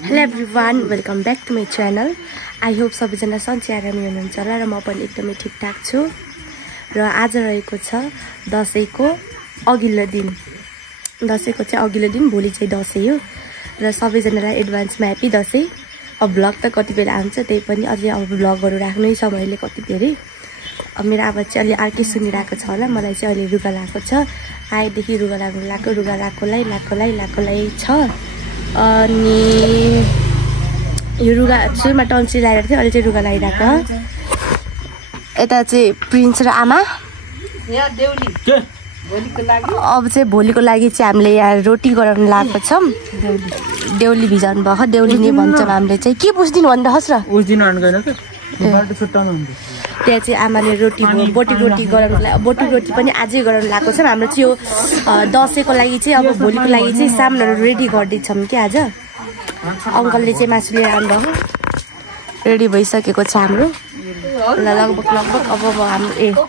Hello everyone, welcome back to my channel. I hope सबैजना सन्चै आरामै हुनुहुन्छ होला र म पनि एकदमै ठिकठाक छु। र आज रहेको छ दशैंको अघिल्लो दिन। दशैंको चाहिँ अघिल्लो दिन, भोलि चाहिँ दशैं हो र सबैजनालाई एडभान्समा ह्यापी दशैं। अब भ्लग त कति बेला आउँछ त्यही पनि अझै अब भ्लगहरु राख्नै छ मैले कति धेरै। अब मेरो आवाज चाहिँ अलि अर्कै सुनिरहेको छ होला। मलाई चाहिँ अहिले रुगा लागेको छ। आएदेखि रुगा लाग्नुलाई छ। अनि यो रुगा सुरुमा टन्सिल लगाइरहेको थियो, अहिले चाहिँ रुगा लागिरहेको। यता चाहिँ प्रिन्स र आमा अब चाहिँ भोलिको लागि चाहिँ हामीले यहाँ रोटी गराउन लागेको छौँ। देउली भिजाउनु भएको, देउली नै भन्छौँ हामीले चाहिँ। के पुस्दिनु भन्नुहोस् र त्यहाँ चाहिँ आमाले रोटी बोटी रोटी गराउनुको लागि, बोटी रोटी पनि आजै गराउनु लागेको छ। हाम्रो चाहिँ यो दसैँको लागि चाहिँ अब भोलिको लागि चाहिँ सामानहरू रेडी गर्दैछौँ कि आज। अङ्कलले चाहिँ मासु लिएर आउनुभयो, रेडी भइसकेको छ हाम्रो। ल लगभग अब हाम्रो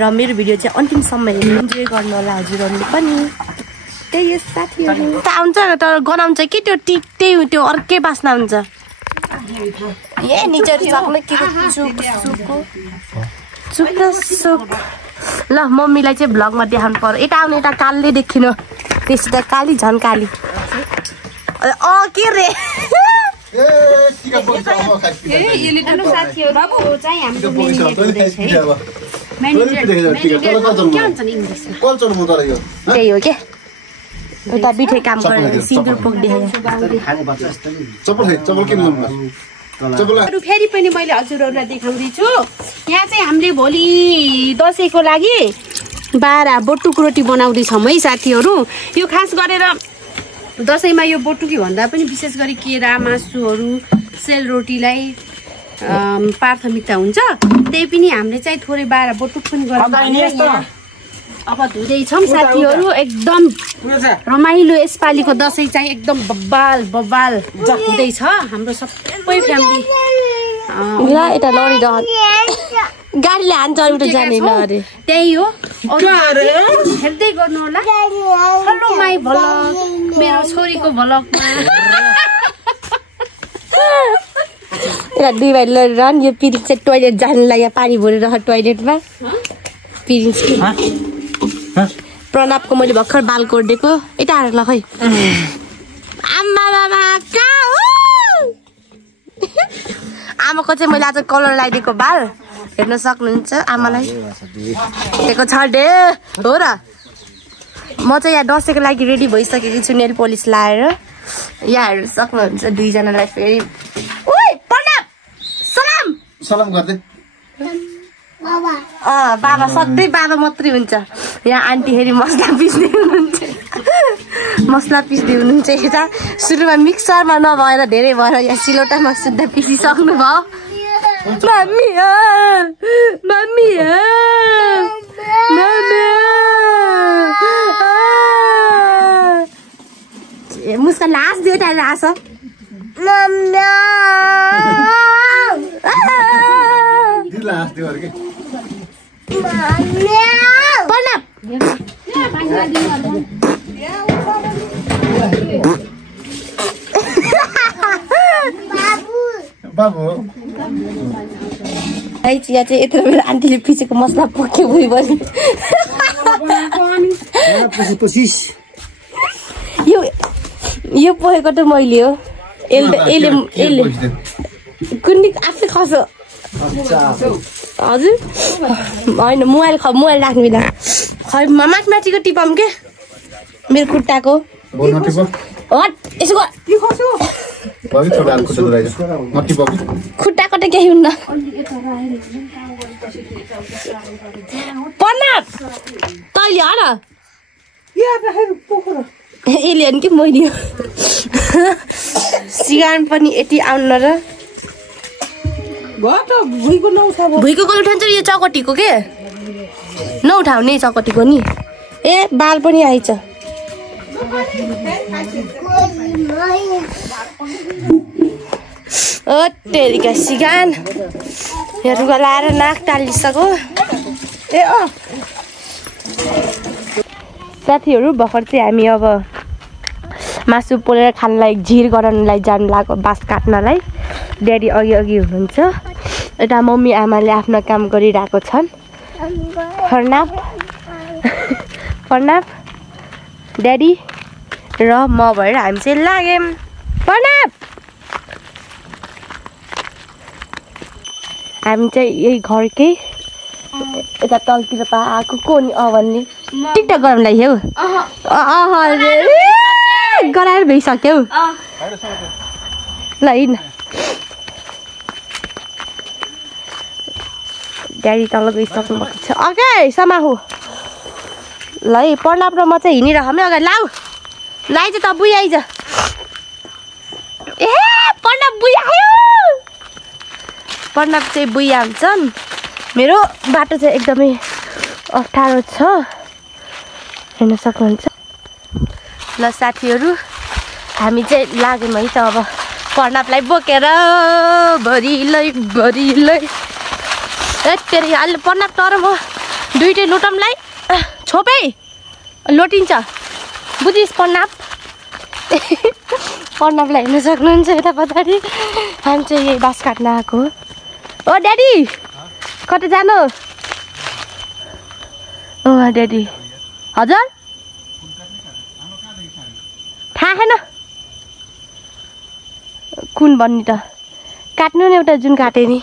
र मेरो भिडियो चाहिँ अन्तिमसम्म हेर्नु, इन्जोय गर्नु होला हजुरहरूले पनि। त्यही हो साथीहरू। आउँछ तर गनाउँछ कि त्यो टिक्दै त्यो अर्कै बास्ना हुन्छ। ए निचरी सक्ने के चुक ल मम्मीलाई चाहिँ भ्लगमा देखाउनु पर्यो। यता आउने, यता कालले देखिनु, त्यसो त काली झन् काली। के रे त्यही हो के उता बिठे काम गरेर सिन्दुर पोक्दै फेरि पनि मैले हजुरहरूलाई देखाउँदैछु। यहाँ चाहिँ हामीले भोलि दसैँको लागि बाह्र बोटुक रोटी बनाउँदैछौँ है साथीहरू। यो खास गरेर दसैँमा यो बोटुकी भन्दा पनि विशेष गरी केरा मासुहरू सेलरोटीलाई प्राथमिकता हुन्छ। त्यही पनि हामीले चाहिँ थोरै बाह्र बोटुक पनि गराउँछौँ। अब धुँदैछौँ साथीहरू, एकदम रमाइलो यसपालिको दसैँ चाहिँ एकदम बब्बाल हुँदैछ। हाम्रो सबै फ्यामिली गाडीले हान्छ जाने अरे त्यही हो। हेर्दै गर्नु होला। हेलो माई भ्लग, मेरो छोरीको भ्लगमा दुई भाइ लडिरहन। यो पिरिङ चाहिँ टोइलेट जानुलाई यहाँ पानी भरेर टोइलेटमा पिरिङ प्रणवको मैले भर्खर बाल कोरिदिएको। यता आएर ल खै आमा बाबा कहाँ हो। आमाको चाहिँ मैले आज कलर लगाइदिएको बाल हेर्न सक्नुहुन्छ। आमालाई दिएको छ डे हो र। म चाहिँ यहाँ दसैँको लागि रेडी भइसकेको छु, नेल पोलिस लाएर। यहाँ हेर्न सक्नुहुन्छ दुईजनालाई। फेरि ओइ प्रणव सलाम गर्दै। बाबा सधैँ बाबा मात्रै हुन्छ। यहाँ आन्टी हेरी मसला पिस्दै हुनुहुन्छ। यता सुरुमा मिक्सरमा नभएर धेरै भएर यहाँ सिलौटामा सुत्दा पिसिसक्नु भयो। मम्मी मुस्कान लास दियो त्यहाँ लास चिया चाहिँ यत्रो बेला आन्टीले पिसेको मसला पोक्यो भुइँभरि। यो पोखेको त मैले हो। यसले कुन्नी आफै खस्यो हजुर। होइन मोबाइल राख्नु बिना खै माथिको टिपम के मेरो खुट्टाको खुट्टाको त केही हुन्न। तैँले हो र एलियन कि मैले सिगान पनि यति आउन र भुइँको कल उठान्छ। यो चकटीको के नउठाउने चकटीको नि। ए बाल पनि आइछ। ओ तेरिका सिगान रुगा लाएर नाक टालिसक्यो। ए साथीहरू भर्खर चाहिँ हामी अब मासु पोलेर खानलाई झिर गराउनलाई जानु लाग्यो बाँस काट्नलाई। ड्याडी अघि अघि हुनुहुन्छ। यता मम्मी आमाले आफ्नो काम गरिरहेको छन्। फर्नाप ड्याडी र म भएर हामी चाहिँ लाग्यौँ। फर्नाप हामी चाहिँ यही घरकै यता तलतिर पाएको को नि भन्ने टिकटक गराउनलाई हेउ गराएर भइसक्यौ ल हिँड। ड्याडी तल गइसक्नु भएको छ। ओके समाहु ल है पर्नाप र म चाहिँ हिँडिरहँ अगाडि लाउ लाइ चाहिँ त बुइ आइज। ए पर्नाप बुइ आयो। पर्नाप चाहिँ बुइ आउँछन्। मेरो बाटो चाहिँ एकदमै अप्ठ्यारो छ हेर्न सक्नुहुन्छ। ल साथीहरू हामी चाहिँ लाग्यौँ है त अब पर्नापलाई बोकेर भरिलै तेरि अहिले पर्नाप तर म दुइटै लोटमलाई छोपै लोटिन्छ बुझिस् पर्नाप। पर्नापलाई हेर्न सक्नुहुन्छ यता पछाडि हामी चाहिँ यही बाँस काट्न आएको हो। ओ ड्याडी कतै जानु? ओ ड्याडी हजुर थाहा छैन कुन भन्ने त काट्नु नि एउटा जुन काटे नि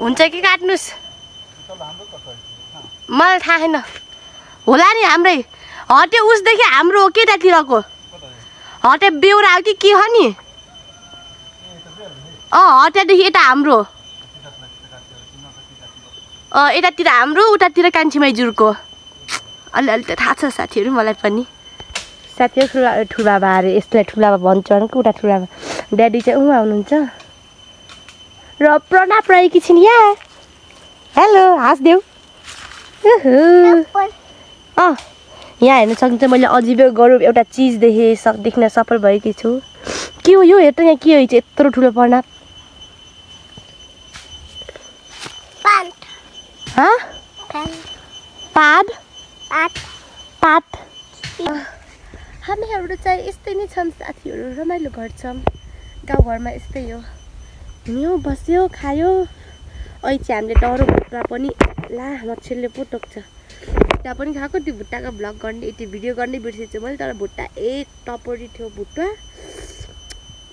हुन्छ कि काट्नुस् मलाई थाहा छैन होला नि हाम्रै हटे उसदेखि हाम्रो हो केटातिरको हटे बेउरा हो कि के हो नि हटेदेखि यता हाम्रो यतातिर हाम्रो उतातिर कान्छी माइजुरको अलिअलि त थाहा छ साथीहरू मलाई पनि। साथीहरू ठुलाबा अरे यसलाई ठुलाबा भन्छ कि उता ठुलाबा। ड्याडी चाहिँ आउनुहुन्छ र प्रणाप रहेकी छिन् यहाँ। हेलो हाँस्देऊ यहाँ हेर्न सक्नुहुन्छ मैले अजिबो गरौँ एउटा चिज देख्न सफल भएकी छु। के हो यो हेर त यहाँ के हो यत्रो ठुलो पर्नाप? पात हामीहरू चाहिँ यस्तै नै छन् साथीहरू। रमाइलो घर छ गाउँघरमा यस्तै हो। हिँड्यो बस्यो खायो। अहिले चाहिँ हामीले डह्रो भुट्टा पनि ला मच्छरले पो टोक्छ भुट्टा पनि खाएको। त्यो भुट्टाको भ्लग गर्ने यति भिडियो गर्ने बिर्सेछु मैले। तर भुट्टा एक टपरी थियो भुट्टा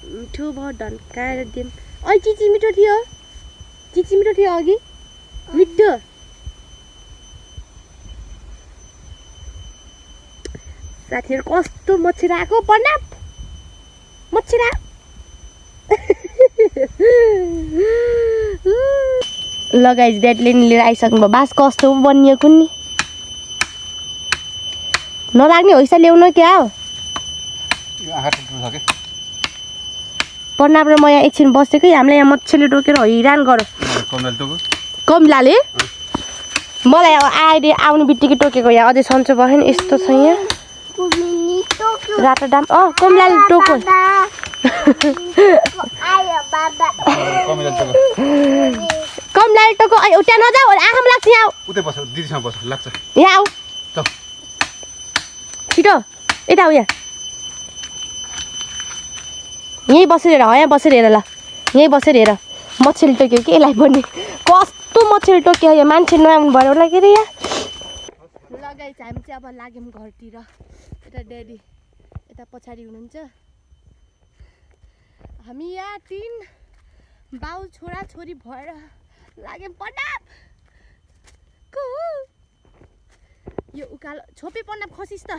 मिठो भयो ढन्काएर दिएँ। अहिले चिची मिठो थियो अघि मिठो। साथीहरू कस्तो मच्छर आएको पर्नाप मच्छर लगाइज ड्याडीले नि लिएर आइसक्नु भयो। बाँस कस्तो बनिएको नि नलाग्ने होइसा ल्याउनु क्या हो। पर्नाप र म यहाँ एकछिन बसेकै हामीलाई यहाँ मच्छरले टोकेर हैरान गऱ्यो। कमलाले मलाई अहिले आउने बित्तिकै टोकेको यहाँ अझै सन्चो भयो नि यस्तो छ यहाँ रातो डाम कमलाले टोक्यो। कमलाले टोक्यो त्यहाँ नजाऊ आँखामा लाग्छ यहाँ यहाँ आऊ छिटो यता आऊ यहाँ यहीँ बसेर हेर यहाँ बसेर हेर ल यहीँ बसेर हेर मच्छरले टोक्यो के यसलाई पनि कस्तो मच्छरले टोक्यो यहाँ मान्छे नआउनु भयो होला के अरे यहाँ लगाइछ। हामी चाहिँ अब लाग्यौँ घरतिर। यता ड्याडी यता पछाडि हुनुहुन्छ। हामी यहाँ 3 बाउ छोरा छोरी भएर लाग्यौँ पर्नाप को यो उकालो छोपे पर्नाप खसिस् त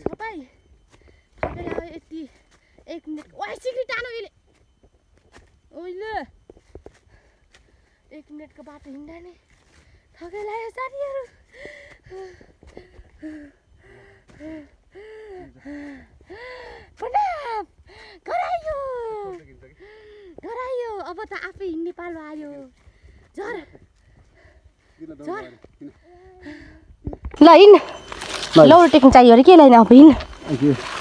छोपाइ थपेर यति 1 मिनट ओइ सिक्री टानो यसले ओइले 1 मिनटको बाटो हिँड्दा नै थकै लाग्यो साथीहरू। पर्नाप गरायो अब त आफै हिँड्ने पालो आयो। झर ल हिँड लौरो टेक्नु चाहियो अरे के लाइन अब हिँड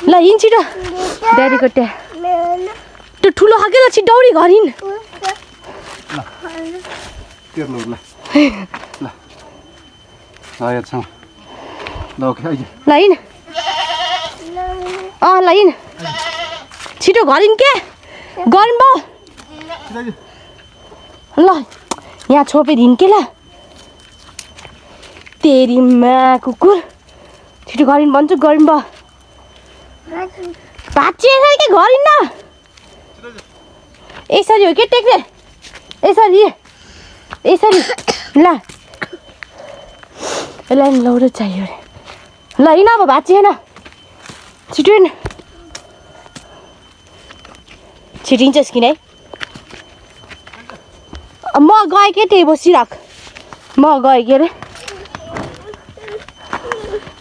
ल हिँड छिटो। ड्याडीको त्यहाँ त्यो ठुलो खाके ल छिटौरी घर हिँड। छौँ ल ओके आइज ल हिँड ल हिँड छिटो घर हिँड के गरम भयो ल यहाँ छोपेर हिँड के ल तेरीमा कुकुर छिटो घर हिँड भन्छु गरम भयो भाँचिएछ के घर हिँड्न यसरी हो के टेक्ने यसरी यसरी ल यसलाई लौरो चाहियो अरे ल हिँड अब भाँचिएन छिटो हिँड छिटिन्छस् किन है म गएँ के त्यही बसिराख म गएँ के अरे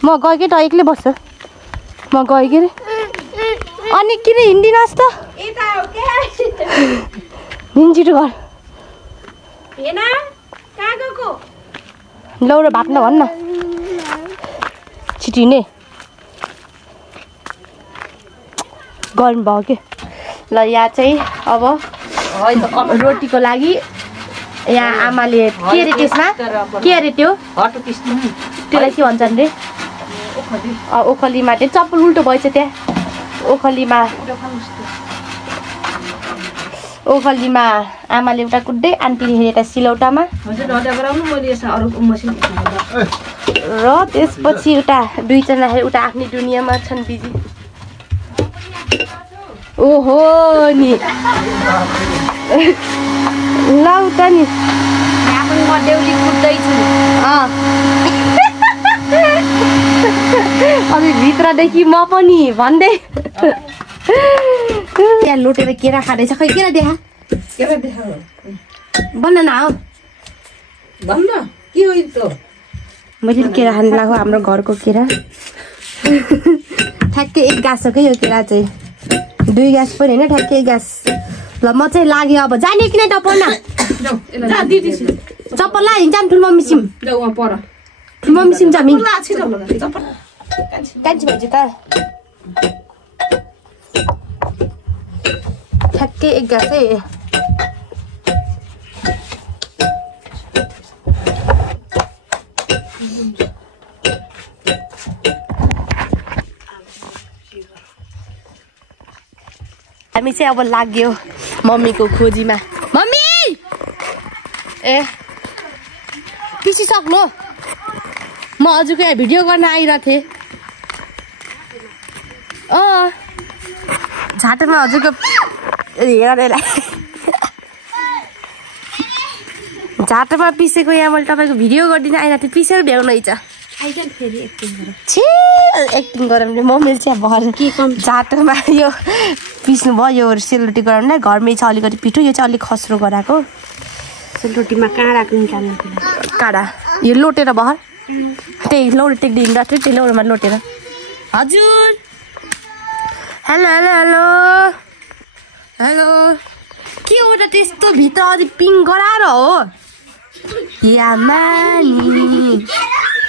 म गएँ के त एक्लै बस्छ म गएँ के अरे अनि किन हिँड्दिनस् त हिँड छिटो घर लौरो भाट्न भन्न छिटो हिँडे गर्नु भयो के ल यहाँ चाहिँ अब रोटीको लागि यहाँ आमाले के अरे त्यसमा के अरे त्यो त्यसलाई के भन्छ रे ओखलीमा त्यो चप्पल उल्टो भएछ त्यहाँ ओखलीमा आमाले एउटा कुट्दै आन्टीले हेरेर सिलौटामा र त्यसपछि उता दुईजना उता आफ्नै दुनियाँमा छन् बिजी ओहो नि ल उता नि म देउली कुट्दैछु अनि भित्रदेखि म पनि भन्दै त्यहाँ लोटेर केरा खाँदैछ खै केरा देखा भन्न न हो भन्न के हो त मैले केरा खानु लाग्यो हाम्रो घरको केरा ठ्याक्कै एक गाँस हो कि यो केरा चाहिँ 2 गाँस पनि होइन ठ्याक्कै एक गाँस ल म चाहिँ लाग्यो अब जाने किन टपल्न चप्पल ला हिँड्छन् ठुलो मिसिम ठुलो मिसिम जामी कान्छी भाइ त ठ्याक्कै एक गाँस है हामी चाहिँ अब लाग्यो मम्मीको खोजीमा मम्मी ए पिसिसक्नु म हजुरको यहाँ भिडियो गर्न आइरहेको थिएँ झाटोमा हजुरको हेरेर झाटोमा पिसेको यहाँ मैले तपाईँको भिडियो गरिदिन आइरहेको थिएँ पिसेर भ्याउनु है एक्टिङ गराउने मम्मीले चाहिँ भर के कम झाटोमा यो पिस्नु भयो यो सेलरोटी गराउनुलाई घरमै छ अलिकति पिठो यो चाहिँ अलिक खस्रो गराएको सेलरोटीमा काँडाको निकाल्नु काँडा यो लोटेर बहर त्यही लौरो टेक्दै हिँड्दा थियो त्यही लौरोमा लोटेर हजुर हेलो हेलो हेलो हेलो के हो त त्यस्तो भित्र अझै पिङ गराएर हो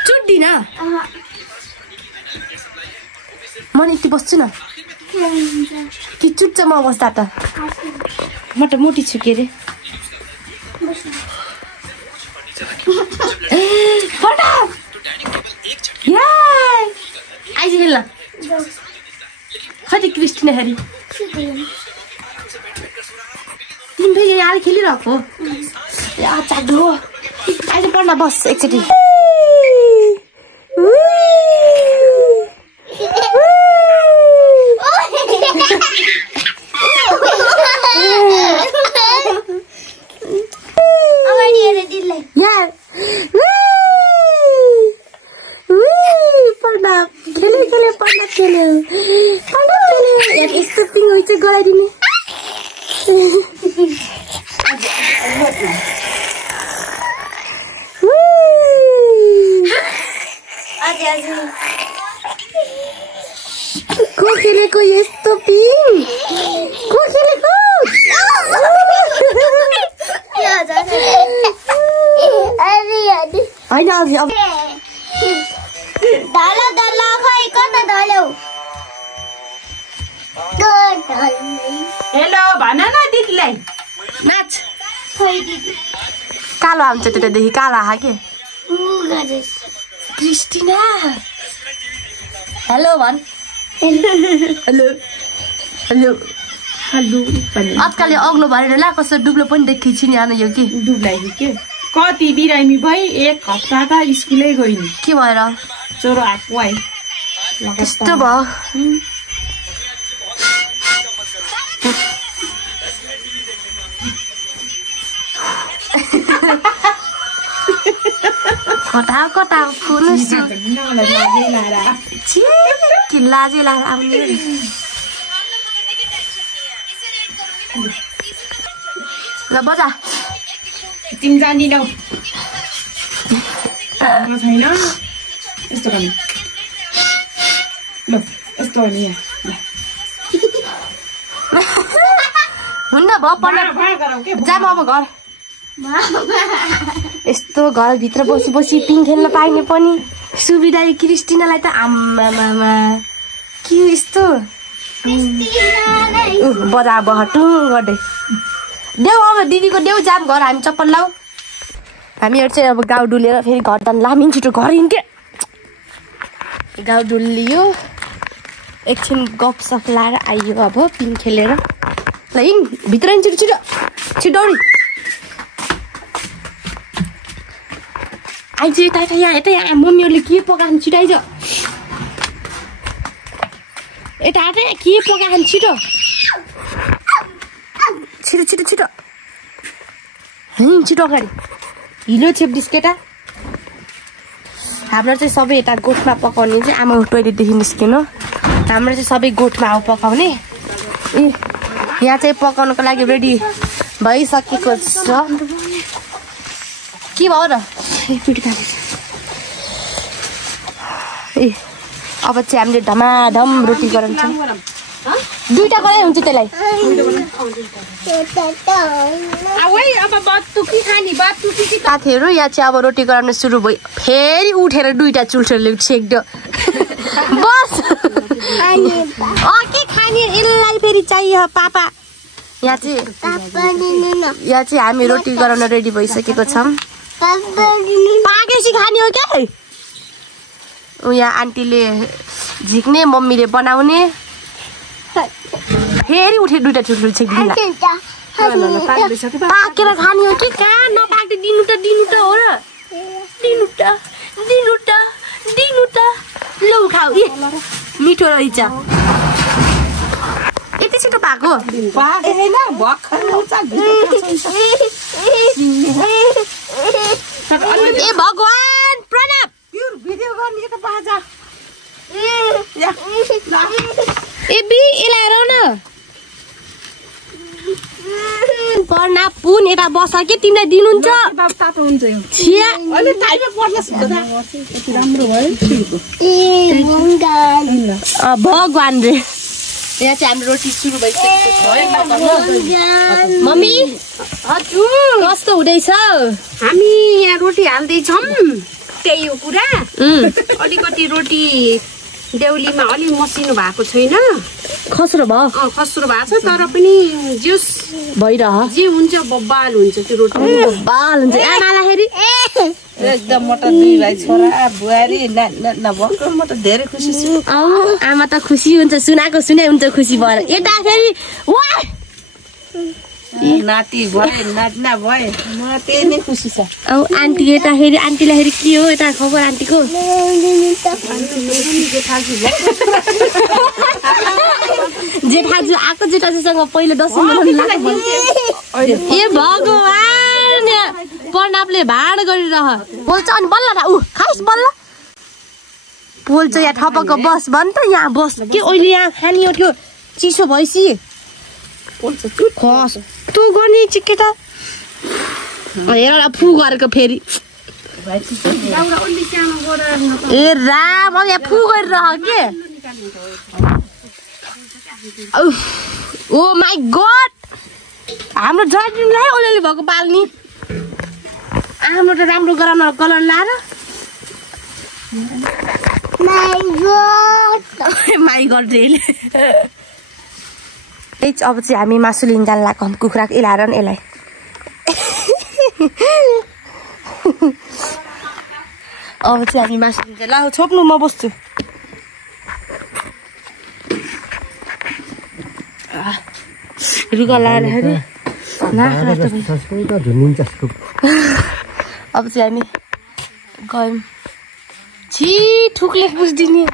चुट्दिन म नि यति बस्छु न कि चुट्छ म बस्दा त म त मोटी छु के अरे आइज खेल्न खै क्रिस्टिना हेरी तिमी फेरि यहाँ खेलिरहेको चाग्लो आइज पढ्न बस एकचोटि गराइदिने को खेलेको यस्तो पिङ को खेलेको होइन अघि अब हेलो भन न दिदीलाई नाच कालो आउँछ त्यतादेखि कालो आहा के क्रिस्टिना हेलो भन हेलो हेलो हेलो आजकल अग्लो भरेर ला कसो डुब्लो पनि देखिछि नि आन यो के डुब्लाइ के कति बिरामी भई एक हप्ता त स्कुलै गइन् के भएर ज्वरो आएको आइ त्यस्तो भयो कटा कुन कि लाजे लाएर आउने ल बजा तिमी जान्दिनौ छैन यस्तो गर्नु ल यस्तो हो नि हुन्न भयो पढ्न जाम अब घर यस्तो घरभित्र बसी बसी पिङ खेल्न पाइने पनि सुविधा क्रिस्टिनालाई त आम्मामा के यस्तो बजा अब हटु गर्दै देऊ अब दिदीको देऊ जाम घर हामी चप्पल लाऊ हामीहरू चाहिँ अब गाउँ डुलेर फेरि घर जान लामिन छिटो घर हिँड्के गाउँ डुलियो एकछिन गफसफ लाएर आइयो अब पिङ खेलेर ल हिँड भित्र हिँड छिटो छिटो छिटौडी आइज यता यहाँ मम्मीहरूले के पकाउनु छिटो आइज यता के पकाउनु छिटो छिटो छिटो छिटो छिटो अगाडि हिलो छेप्दिस् केटा हाम्रो चाहिँ सबै यता गोठमा पकाउने चाहिँ आमा टोइलेटदेखि निस्किनु हाम्रो चाहिँ सबै गोठमा अब पकाउने ए यहाँ चाहिँ पकाउनको लागि रेडी भइसकेको छ के भयो र ए अब चाहिँ हामीले धमाधम रोटी गराउँछ दुईटा गराइ हुन्छ त्यसलाई साथीहरू यहाँ चाहिँ अब रोटी गराउनु सुरु भयो फेरि उठेर दुईटा चुल्ठोले छेक्यो बस के खाने यसलाई फेरि चाहियो पापा यहाँ चाहिँ हामी रोटी गराउन रेडी भइसकेको छौँ पाकेपछि खाने हो क्या यहाँ आन्टीले झिक्ने मम्मीले बनाउने फेरि उठे दुईटा चुल्ठो छेक्दिन पाकेर खाने हो कि कहाँ नपाके दिनु त हो र दिनु त लौ खाऊ मिठो रहेछ यति छिटो पाएको ए भगवान प्रणव भिडियो गर्ने त बाजा ए बी यसलाई हेरौ न पर्ना पुन यता बस के तिमीलाई दिनुहुन्छ भगवान रे यहाँ चाहिँ हाम्रो रोटी सुरु भइसकेको छ मम्मी हजुर कस्तो हुँदैछ हामी यहाँ रोटी हाल्दैछौँ त्यही हो कुरा अलिकति रोटी देउलीमा अलि मसिनो भएको छैन खस्रो भयो खस्रो भएको छ तर पनि जुस भइरह जे हुन्छ बब्बाल हुन्छ त्यो रोटी बब्बाल हुन्छ आमालाई एकदम म त दुई भाइ छोरा बुहारी नभएको म त धेरै खुसी छु आमा त खुसी हुन्छ सुनाएको सुने हुन्छ खुसी भएर यता फेरि नाति भए नातिना भए म त्यही नै खुसी छ आन्टी यता फेरि आन्टीलाई फेरि के हो यता खबर आन्टीको जेठाजु आएको जेठाजुसँग पहिलो दसैँ मनाउनु लाग्यो ए भगवान पर्नापले भाड गरिरह बोल्छ अनि बल्ल र ऊ खाइस् बल्ल बोल्छ यहाँ ठपक्क बस भन् त यहाँ बस के अहिले यहाँ खानी हो त्यो चिसो भएपछि खस तँ गर्ने चिकेटा हेर फु गरेको फेरि ए राम अब यहाँ फु गरिरह के ओ माई गड हाम्रो जर्जिनलाई ओलेले भएको पाल्नी हाम्रो त राम्रो गराउन कलर लाएर माई गड रेल अब चाहिँ हामी मासु लिन जान लाग्छौँ कुखुराको इलाएर यसलाई अब चाहिँ हामी मासु दिन्छ ल छोप्नु म बस्छु रुगा लाएर अब चाहिँ हामी गयौँ छि ठुक्ले बुझ्दिने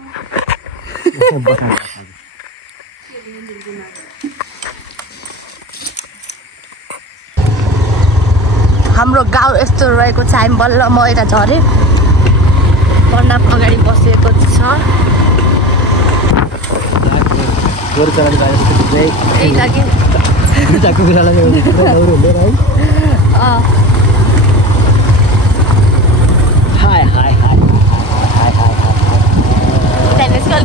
हाम्रो गाउँ यस्तो रहेको छ हामी बल्ल म यता झरेँ पन्डाप अगाडि बसेको छ त्यही लागि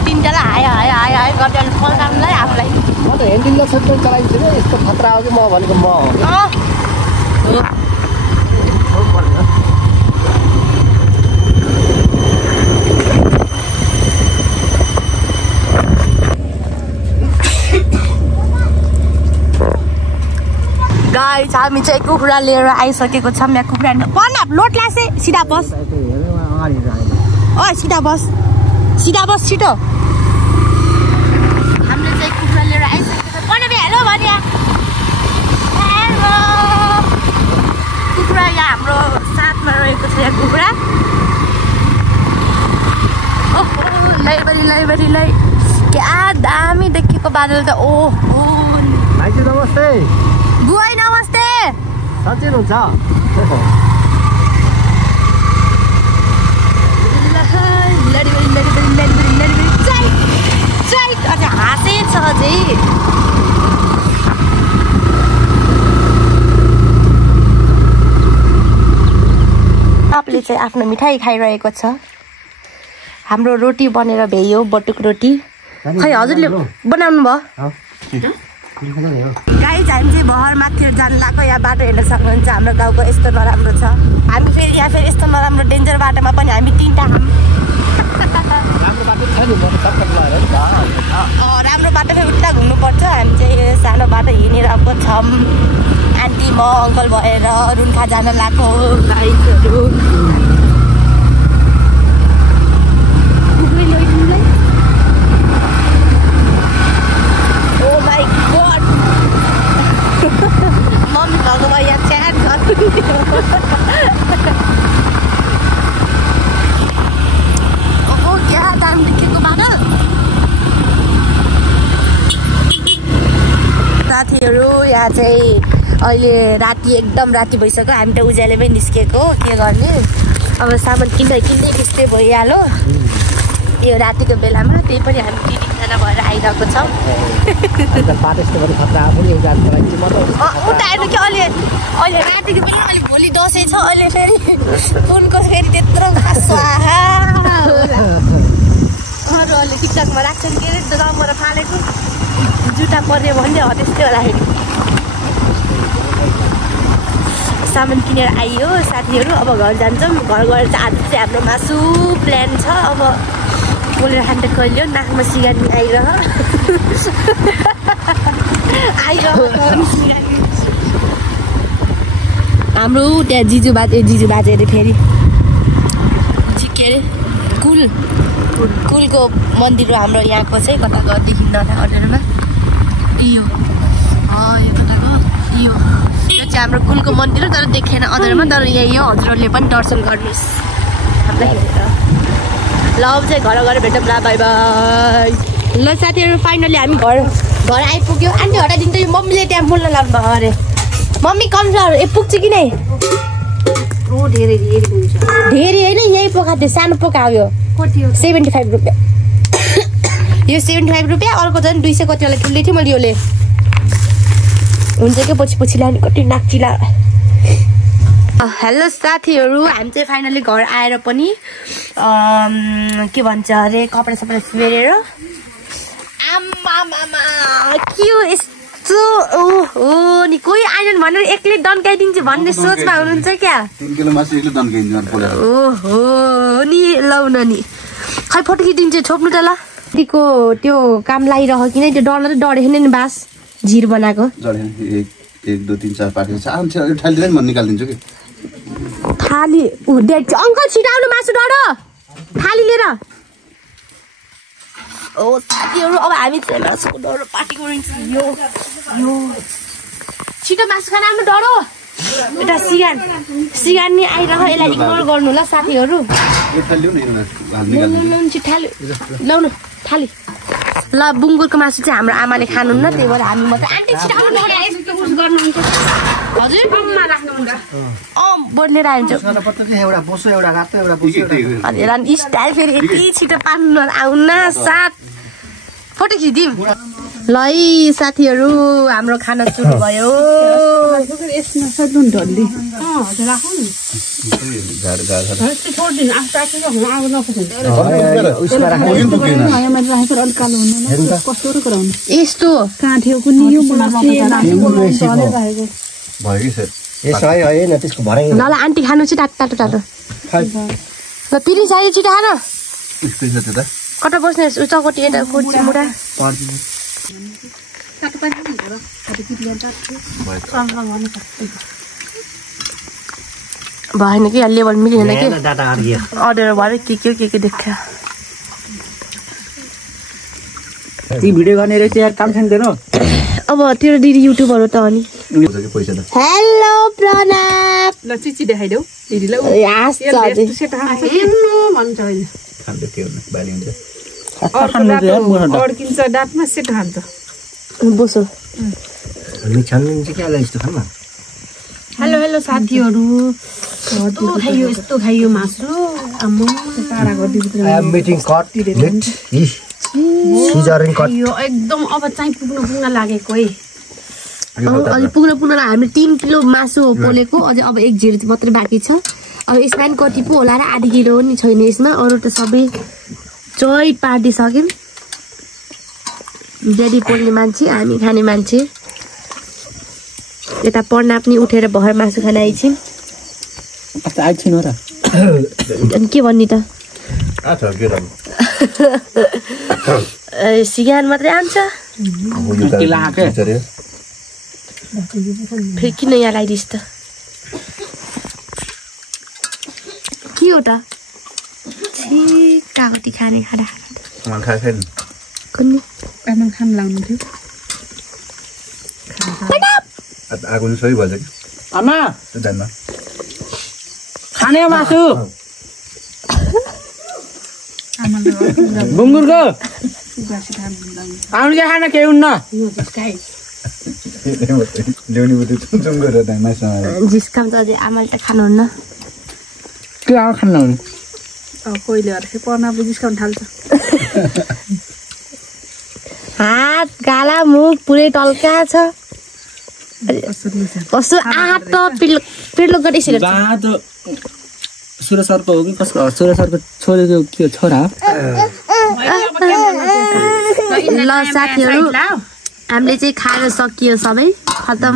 तिनजना हाय हाय हाय हाय गर्दै फर्काउनुलाई आफूलाई म त हेन्डिङमा सबै चलाइन्छु नि यस्तो खतरा हो कि म भनेको म गाइस हामी चाहिँ कुखुरा लिएर आइसकेको छौँ यहाँ कुखुरा पन्ना लोड लासे सिधा बस सिधा बस छिटो हामीले चाहिँ कुखुरा लिएर आइसकेको छ पन्ना हेलो भन्या कुखुरा यहाँ हाम्रो साथमा रहेको छ यहाँ कुखुरा ओहो लाइब्रेरी क्या दामी देखेको बादल त ओहो भाइजी नमस्ते बुवाई नमस्ते साँच्चै हुन्छ हाँसै छ अझै आपले चाहिँ आफ्नो मिठाई खाइरहेको छ हाम्रो रोटी बनेर भ्यायो बटुक रोटी खै हजुरले बनाउनु भयो गाइस हामी चाहिँ भर माथि जानु लाग्यो यहाँ बाटो हेर्न सक्नुहुन्छ हाम्रो गाउँको यस्तो नराम्रो छ हामी फेरि यहाँ फेरि यस्तो नराम्रो डेन्जर बाटोमा पनि हामी तिनवटा राम्रो बाटो फेरि उता घुम्नुपर्छ हामी चाहिँ सानो बाटो हिँडिरहेको छौँ आन्टी म अङ्कल भएर रुन्खा जान लाग्यो गाइसहरू मम्मी भएको भए यहाँ च्याट ओहो क्या दाम देखेको बादल साथीहरू यहाँ चाहिँ अहिले राति एकदम राति भइसक्यो हामी त उज्यालेमै निस्केको के गर्ने अब सामान किन्दै निस्कै भइहाल्यो यो रातिको बेलामा त्यही पनि हामी तिनजना भएर आइरहेको छौँ उठाएर कि अहिले रातिको बेला अहिले भोलि दसैँ छ अहिले फेरि कुनको फेरि त्यत्रो खासो अरू अहिले टिकटकमा राख्छ नि के अरे रमहरू फालेको जुत्ता पर्ने भन्ने हो त्यस्तै होला फेरि सामान किनेर आइयो साथीहरू अब घर जान्छौँ घर गएर चाहिँ आज चाहिँ हाम्रो मासु प्लान छ अब बोलेर खान्छ कहिले नाकमा सिगानी हाम्रो त्यहाँ जिजु बाजे अरे फेरि के अरे कुलको मन्दिर हो हाम्रो यहाँको चाहिँ कताको देखिन्न अर्डरमा यो कताको यो चाहिँ हाम्रो कुलको मन्दिर हो तर देखेन अदरमा तर यही हो हजुरहरूले पनि दर्शन गर्नुहोस् हामीलाई हेरेर ल अब चाहिँ घर गएर भेटौँ ल बाई बाई ल साथीहरू फाइनली हामी घर आइपुग्यो आन्टी हटाइदिन्छ यो मम्मीले त्यहाँ बोल्न लाग्नु भयो अरे मम्मी कन्फ्लावर पुग्छ कि नै धेरै हुन्छ धेरै होइन यही पोका थियो सानो पोका हो यो 75 रुपियाँ यो 75 रुपियाँ अर्को झन् 200 कतिवाला किन्दै थियो मैले योले हुन्छ कि पछि लाने कति नाक्चिला हेलो साथीहरू हामी चाहिँ फाइनली घर आएर पनि के भन्छ अरे कपडा सपडा फेरेर आमामामा के हो यस्तो ओहो नि कोही आएन भनेर एक्लै दन्काइदिन्छु भन्ने सोचमा हुनुहुन्छ क्या 3 किलो मासु एक्लै दन्काइदिन्छु ओहो नि लाउन नि खै फोटो खिचिदिन्छु छोप्नु त ल दिको त्यो काम लागिरह किन त्यो डरले डरेन नि बास झिर बनाएको 1 2 3 4 5 6 ठालिदिएर म निकालिदिन्छु कि थाली डेट अङ्कल छिटो आउनु मासु डढो थाली लिएर ओ साथीहरू अब हामी चाहिँ मासुको डढो पार्टी गरिन्छ यो छिटो मासु खान आउनु डढो एउटा सिगान नि आइरह यसलाई इग्नोर गर्नु ल साथीहरू ल्याउनु थाली ल बुङ्गुरको मासु चाहिँ हाम्रो आमाले खानुहुन्न त्यही भएर हामी मात्रै आन्टी छिटो गर्नुहुन्छ हजुर बोल्ने आइन्छ स्टाइल फेरि यति छिटो पार्नु आउन साथ फोटो खिचिदिउँ ल है साथीहरू हाम्रो खाना सुरु भयो यस्तो ल आन्टी खानु चाहिँ टाटो ल पिरी चाहियो छिटो खान कता बस्ने चौकटी यता कोटी मुढा भएन कि लेभल मिलेन कि अर्डर भएर के देख्यो भिडियो गर्ने रहेछ यार काम छैन तेरो अब तेरो दिदी युट्युबर हो त अनि हेलो प्रणव ल चिची देखाइदेऊ दिदीलाई अड्किन्छ दाँतमा सेतो खान्छ बोसो हेलो साथीहरू यस्तो खाइयो मासु एकदम अब चाहिँ पुग्न लागेको है अलि पुग्न हामी 3 किलो मासु पोलेको अझै अब 1 झिरो मात्रै बाँकी छ अब यसमा नि कति पो होला र आधी किलो नि छैन यसमा अरू त सबै चोइ पार्टिसक्यौँ डेडी पोल्ने मान्छे हामी खाने मान्छे यता पढ्न पनि उठेर भर मासु खान आइछौँ अनि के भन्ने त सिगान मात्रै आउँछ फेरि किन यहाँ लगाइदिस् त के हो त कागती खाने खाना खान लाउनु थियो आगो नि सही भएछ कि आमा खाने मासु बुङ्गुरको आउनु के खाना केही हुन्न जिस्काम त अझै आमाले त खानुहुन्न के आमा खानु हुनु कोहीले पर्नाले जिस्काउनु थाल्छ हात गाला मुख पुरै टल्का छ कस्तो आँट त पिर्लो गरेको सुरेश सरको हो कि कसको सुरेश सरको छोरीको के छोरा ल साथीहरू हामीले चाहिँ खाएर सकियो सबै खतम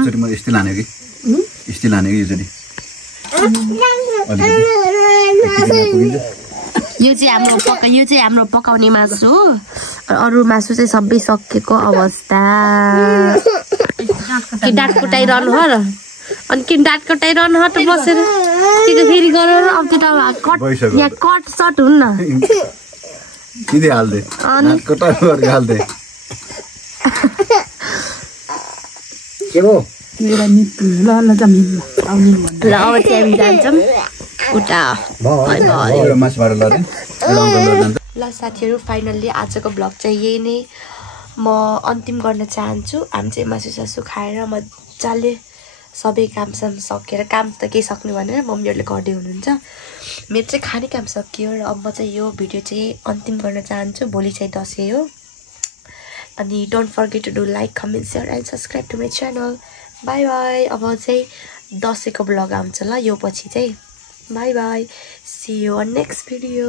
यो चाहिँ हाम्रो पकाउने मासु हो अरू मासु चाहिँ सबै सकिएको अवस्था के डाँट कुटाइरहनु हो र अनि किन डाँट कुटाइरहनु हो त बसेर त्यो फेरि गरेर अब त्यो कट यहाँ कट सट हुन्न ल अब चाहिँ हामी जान्छौँ उता ल साथीहरू फाइनल्ली आजको ब्लग चाहिँ यही नै म अन्तिम गर्न चाहन्छु हामी चाहिँ मासु सासु खाएर मजाले सबै कामसाम सकेर काम त केही सक्ने भनेर मम्मीहरूले गर्दै हुनुहुन्छ मेरो चाहिँ खाने काम सकियो र अब म चाहिँ यो भिडियो चाहिँ अन्तिम गर्न चाहन्छु भोलि चाहिँ दसैँ हो अनि don't forget to do like comment share and subscribe to my channel bye bye अब चाहिँ दसैँको ब्लग आउँछ ल यो पछि चाहिँ bye bye see you on next video